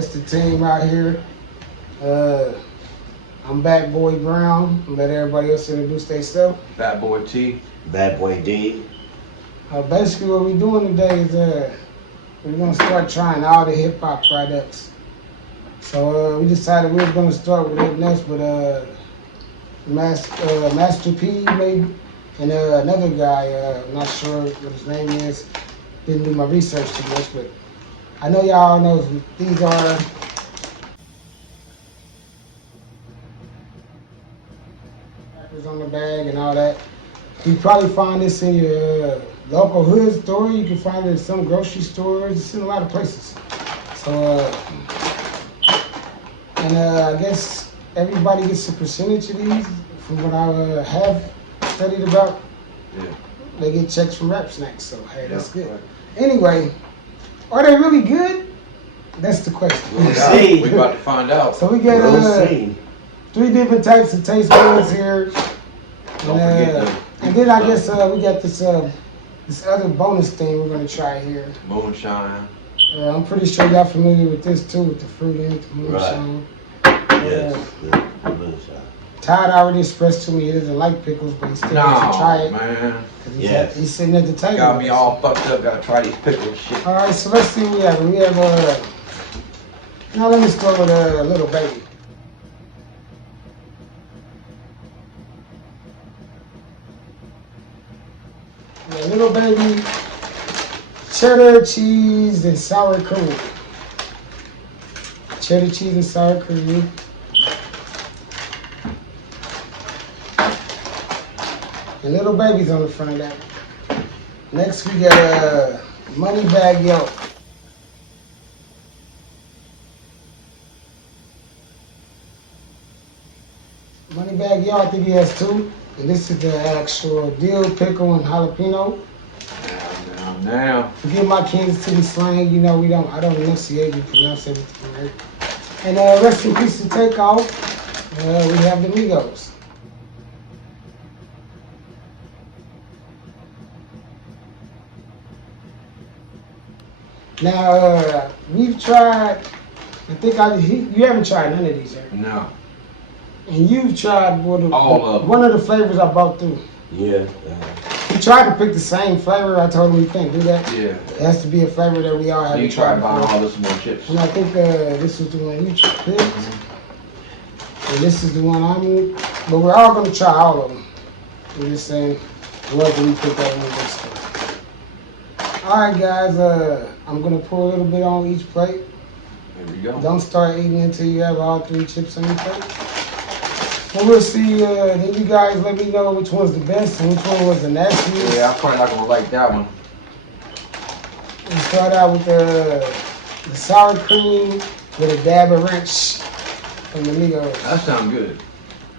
it's the team out here. I'm Bad Boy Brown. Let everybody else introduce themselves. Bad Boy T. Bad Boy D. Basically, what we're doing today is we're gonna start trying all the hip hop products. So we decided we were gonna start with it next, but Master P maybe, and another guy. I'm not sure what his name is. Didn't do my research too much, but I know y'all know who these are. Rappers on the bag and all that. You probably find this in your local hood store. You can find it in some grocery stores. It's in a lot of places. So, I guess everybody gets a percentage of these. From what I have studied about, Yeah. they get checks from Rap Snacks. So hey, that's good. Right. Anyway, are they really good? That's the question. We'll see. We about to find out. So we got We'll see. 3 different types of taste buds here. Don't forget And then I guess we got this other bonus thing we're gonna try here. Moonshine. I'm pretty sure y'all familiar with this too, with the fruit in it, the moonshine. Yes, the moonshine. Todd already expressed to me he doesn't like pickles, but he still wants to try No, it. man. Cause Yes. he's sitting at the table. Got me all fucked up. Gotta try these pickles shit. All right, so let's see what we have. We have now let me start with a little baby. A little baby, cheddar cheese and sour cream. Cheddar cheese and sour cream. And little babies on the front of that. Next we got a money bag yolk. Money bag yolk, I think he has 2. And this is the actual dill pickle and jalapeno. Now. Forgive my Kansas City slang, you know I don't enunciate and pronounce everything right. And rest in peace to Takeoff. We have the Migos. Now we've tried. I think you haven't tried none of these, right? No. And you've tried All of them. one of the flavors I brought through. Yeah. We tried to pick the same flavor. I told him we can't do that. Yeah. It has to be a flavor that we all have. You to try try buying before. all this more chips. And I think this is the one you picked. And this is the one but we're all going to try all of them. We're just saying, whether we pick that one this time. All right, guys, I'm going to pour a little bit on each plate. There we go. Don't start eating until you have all 3 chips on your plate. And we'll see, then you guys let me know which one's the best and which one was the nastiest. Yeah, I'm probably not gonna like that one. We start out with the sour cream with a dab of ranch from the Migos. That sounds good.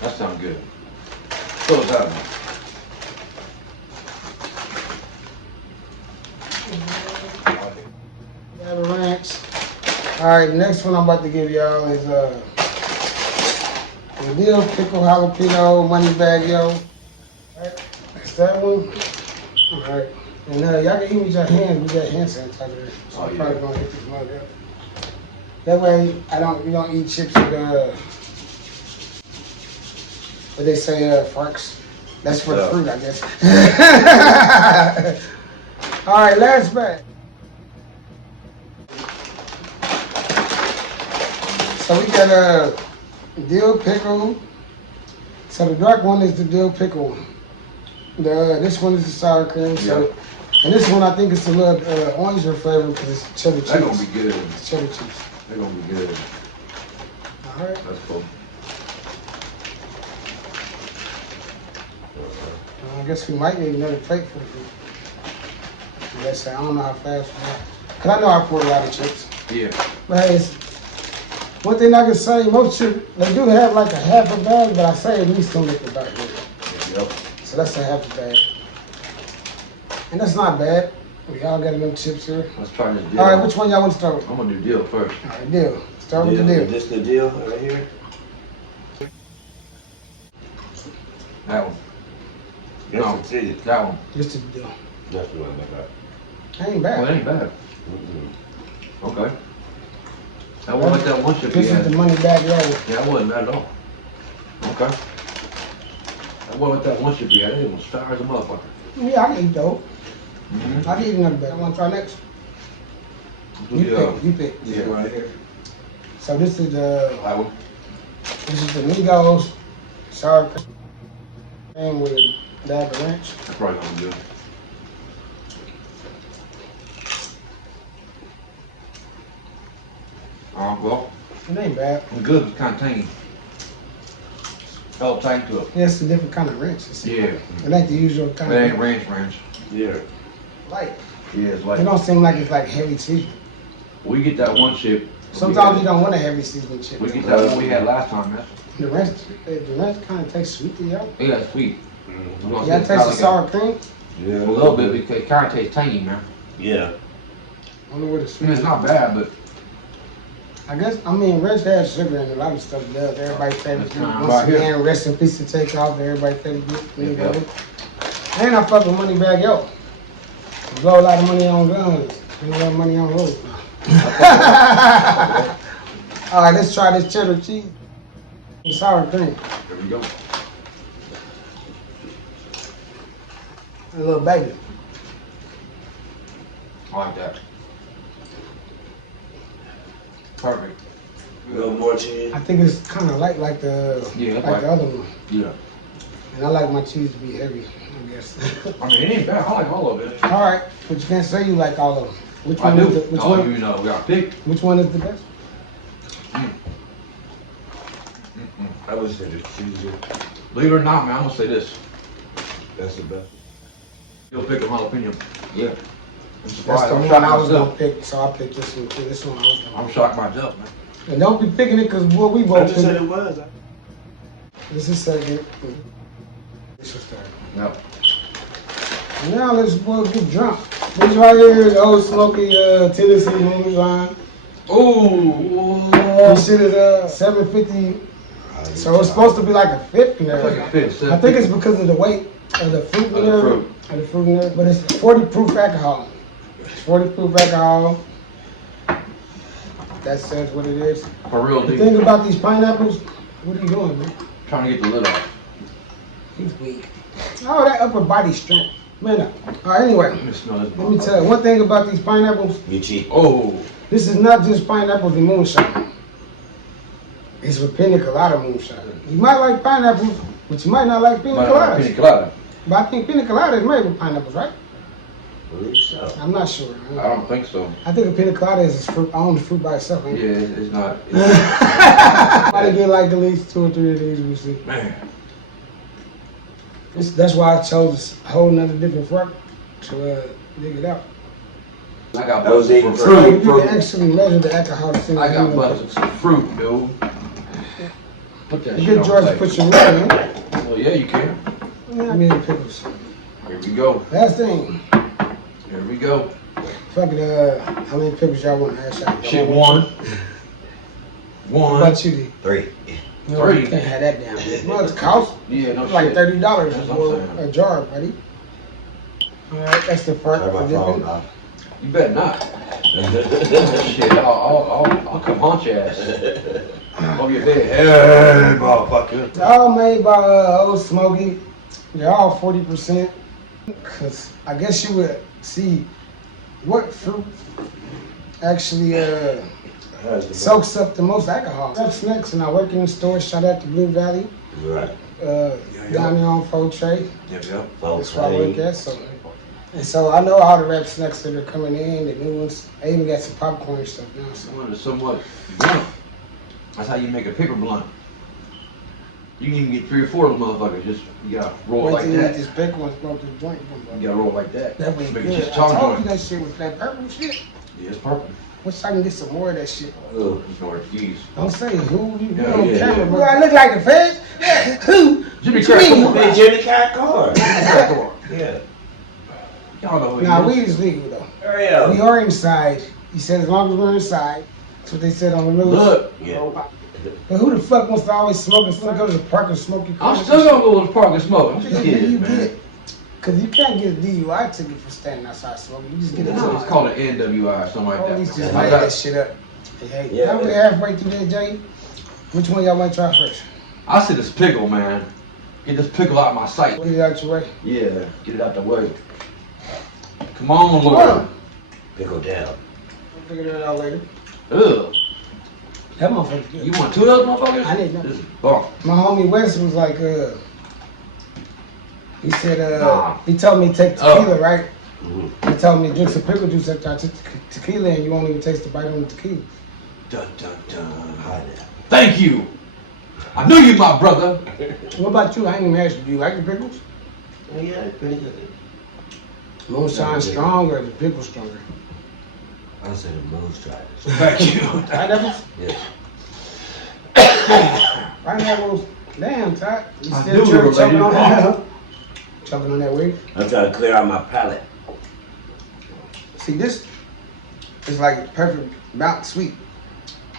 That sounds good. Close that one. Dab of ranch. All right, the next one I'm about to give y'all is the dill pickle jalapeno money bag yo. All right, that's that one. All right, and y'all can eat with your hands. We got hand sanitizer, so I'm probably gonna hit this mug up. That way, you don't eat chips with what they say, forks. That's for the fruit, I guess. All right, last bag. So we got dill pickle. So the dark one is the dill pickle one. This one is the sour cream. So, Yep. and this one I think it's a little oranger flavor because it's cheddar cheese. That's gonna be good. It's cheddar cheese. They're gonna be good. All right. That's cool. I guess we might need another plate for the Yes, I don't know how fast we are. Cause I know I poured a lot of chips. Yeah. But hey, one thing I can say, most chips, they do have like a half a bag, but I say at least don't get the back here. Yep. So that's a half a bag. And that's not bad. We all got enough chips here. Let's try this deal. All right, which one y'all want to start with? I'm gonna do deal first. All right, deal. Start with the deal. This the deal right here? That one. Yes, No. it is. That one. Just the deal. That's the one I got. That ain't Well, bad. it ain't bad. Mm-mm. Okay. That wasn't like that one chip This you is the had. money back roll. Yeah, that wasn't bad at all. Okay. That wasn't like that one chip you had. It was sour as a motherfucker. Yeah, I can eat those. Mm-hmm. I can eat another bag. I want to try next. You pick. Yeah. Right here. So this is the I Migos sour cream with a dab of ranch. That's probably gonna be good. Well, It ain't bad. it's good. It's kind of tangy. Felt tangy to it. Yeah, it's a different kind of ranch. Yeah. It ain't the usual kind It ain't of ranch. Yeah. light. Yeah, it's It like, don't seem like it's like heavy seasoning. we get that one chip. Sometimes you don't want a heavy seasoning chip. We get that one we had last time, man. The ranch kind of tastes sweet to y'all. It got sweet. Mhm. You gotta taste the sour cream. Yeah. A little bit, because it kind of tastes tangy, man. Yeah. I don't know what the I sweet mean, it's not bad, but I guess, ranch has sugar in it. A lot of stuff does. Everybody's favorite. That's kinda Once right here. again, rest in peace to take off. Everybody's favorite gift. Yeah. And I fuck with money bag yo. Blow a lot of money on guns. And a lot of money on road. All right, let's try this cheddar cheese. And sour cream. there we go. A little baby. I like that. Perfect. A little more cheese. I think it's kind of light like the Yeah, like like- the other one. Yeah. And I like my cheese to be heavy, I guess. I mean, it ain't bad. I like all of it. All right, but you can't say you like all of them. Which I one do. is the, which Oh, one? you know, we got to pick. Which one is the best? I would say the cheesy. Believe it or not, man, I'm gonna say this. That's the best. You'll pick a jalapeno. Yeah. I'm That's surprised. the I'm one shocked I was gonna myself. pick, so I picked this one too. This one I was gonna I'm pick. shocked myself, man. And don't be picking it because boy, we I both just said picked it it. was. This is second. This is third. No. Now let's boy get drunk. This right here is Old Smoky Tennessee Moonshine. Ooh. This shit is 750. So it's supposed to be like a 50 It's like a fit. I think it's because of the weight of the fruit in Of the there. fruit. Of the fruit in there. But it's 40 proof alcohol. It's 40 proof alcohol. That says what it is. For real, The dude. thing about these pineapples, what are you doing, man? Trying to get the lid off. He's weak. Oh, that upper body strength. Man, all right, anyway, Let me smell this. let me tell you one thing about these pineapples. You cheat. Oh. This is not just pineapples and moonshine. It's with pina colada moonshine. You might like pineapples, but you might not like pina Pina coladas. colada. But I think pina colada is made with pineapples, right? I believe so. I'm not sure. I don't think so. I think a pina colada is fruit, own fruit by itself. Ain't Yeah, it? it's not. Might get like at least 2 or 3 of these. We see. Man. That's why I chose a whole nother different fruit to dig it out. I got That was busted even for So you fruit. can actually measure the alcohol that's in the I got hand. busted some fruit, dude. Put that You shit get on George the to plate. put your ring in. Well, yeah, you can. I mean pickles. Here we go. Last thing. Here we go. Fuck it, how many pickles y'all want to ask y'all? Shit, one. What One. about you, D? 3. You Three. You can't have that damn shit. Well, it's cost Yeah, no like shit. $30 That's what for I'm saying. a jar, buddy. Alright, that's the part Turn for my phone dipping. off. You better not. Shit, I'll come haunt your ass. Over your bed. Hey, motherfucker. It's all made by Old Smoky. They're all 40%. Cause I guess you would see what fruit actually soaks up the most alcohol. That's next, and I work in the store. Shout out to Blue Valley. Right. Down there on Faux Tray. Yep. That's where I work at. So I know all the rap snacks that are coming in, the new ones. I even got some popcorn and stuff now. So. Someone is somewhat blunt. That's how you make a paper blunt. You can even get 3 or 4 of them motherfuckers. Just, you gotta roll it Wait like till you eat that. this big one, smoke this joint. You gotta roll it like that. That was Make good. it just I tongue told you joint. that shit was that purple shit. Yeah, it's purple. Wish I can get some more of that shit. Ooh. It's no excuse. Don't say who you Yeah, on yeah, camera. yeah. Bro, I look like the feds? Who? Jimmy What you Crack, mean? come on. Hey, Jimmy Cat Car. Y'all Yeah. know who Nah, he weed is. is legal though. Hurry We up. are inside. He said as long as we're inside. That's what they said on the news. Look, Yeah. But who the fuck wants to always smoke and still go to the park and smoke your car? I'm still gonna go to the park and smoke. I'm What just do you kidding, man. get? Cause you can't get a DUI ticket for standing outside smoking. You just get a It's called an NWI or something like that. Police just I made got- that shit up. Hey, Yeah. now we're halfway through that, Jay. Which one y'all want to try first? I see this pickle, man. Get this pickle out of my sight. Put it out your way. Yeah, get it out the way. Come on, Come Lord. on. Pickle down. We'll figure that out later. Ugh. That motherfucker's good. You want 2 of those motherfuckers? I need none. This is bunk. My homie Wes was like, he said, Nah. he told me to take tequila, right? Mm-hmm. He told me to drink some pickle juice after I took tequila and you won't even taste the bite on the tequila. Dun, dun, dun. Hide Thank you. I knew you, my brother. What about you? I ain't even asked you. Do you like the pickles? Oh, yeah, it's pretty good. Moonshine strong or the pickle stronger? I said the most tried this. Thank you. Pineapples? Yeah. Pineapples? Damn, Todd. You I still knew we were choking on related. that? Choking on that wig? I'm trying to clear out my palate. See, this is like perfect, not sweet.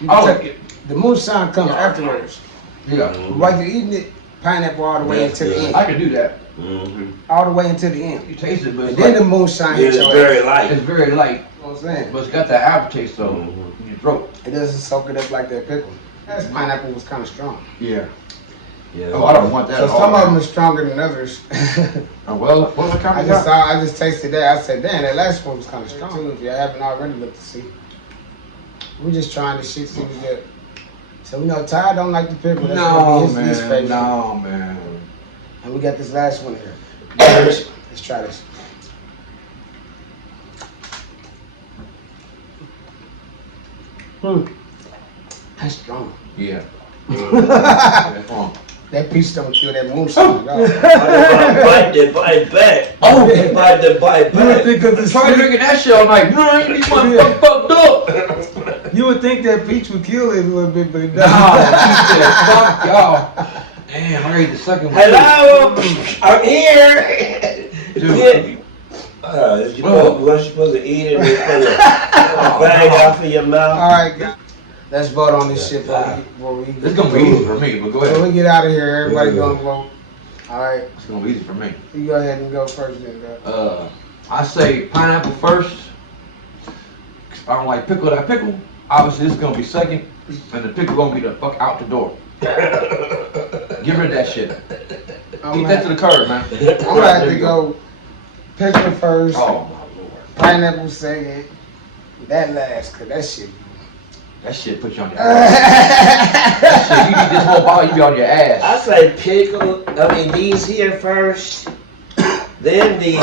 You Oh, can take- the moonshine comes afterwards. Yeah, While you're eating it, pineapple all the way That's into the good. end. I can do that. Mm-hmm. All the way into the end. You taste it, but And it's, then like, the moonshine Yeah, hits it's your very ass. light. it's very light, You know what I'm saying? but it's got that aftertaste though Mhm. in your throat. It doesn't soak it up like that pickle. That pineapple was kind of strong. Yeah. Yeah. Oh, I don't want that So at all. some of them are stronger than others. Oh, well, what kind I of just saw, I just tasted that. I said, damn, that last one was kind of strong. Too, if you haven't already looked to see. We're just trying this shit, see what's good. So we know Ty don't like the pickle. That's No, gonna be his least man. favorite. No, man. And we got this last one here. Let's try this. That's strong. Yeah. That piece don't kill that moonshine. No. Bite back. Oh, Bite You back. would think of the try drinking that shit all night. No, you motherfucker fucked up. You would think that peach would kill it a little bit, but it No, doesn't. he said, fuck y'all. Damn, I ate the second one. Hello, I'm here. Dude. You're supposed to eat it and you're supposed to bang off of your mouth. All right, guys. Let's vote on this shit before we It's gonna be easy for me, but go When ahead. we get out of here, everybody gonna vote. All right, It's gonna be easy for me. you go ahead and go first then, go. I say pineapple first. I don't like pickle. That pickle, obviously, this is gonna be second, and the pickle gonna be the fuck out the door. Get rid of that shit. I'm Eat that to the curb, man. gonna have to go pickle first, Oh my lord, pineapple second, that last, cause that shit. that shit put you on your ass. That shit, you eat this whole bottle, you be on your ass. I say pickle. I mean these here first, then these,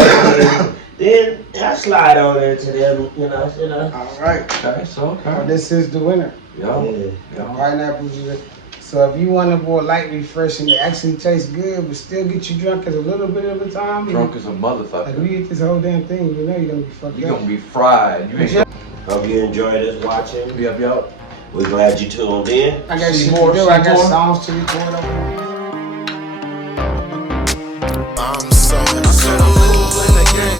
then I slide over to them. You know. All right, Okay, so so okay. this is the winner. Yeah, Yeah. yeah. Pineapples. So if you want a more light refreshing that actually tastes good but still get you drunk as a little bit of the time, Drunk as a like motherfucker. we eat this whole damn thing, you know you're gonna be fucked You up. gonna be fried. You ain't Yeah. Hope you enjoyed us watching. Yup. We're glad you tuned in. I got See shit more, to do. see I got more. songs to record over.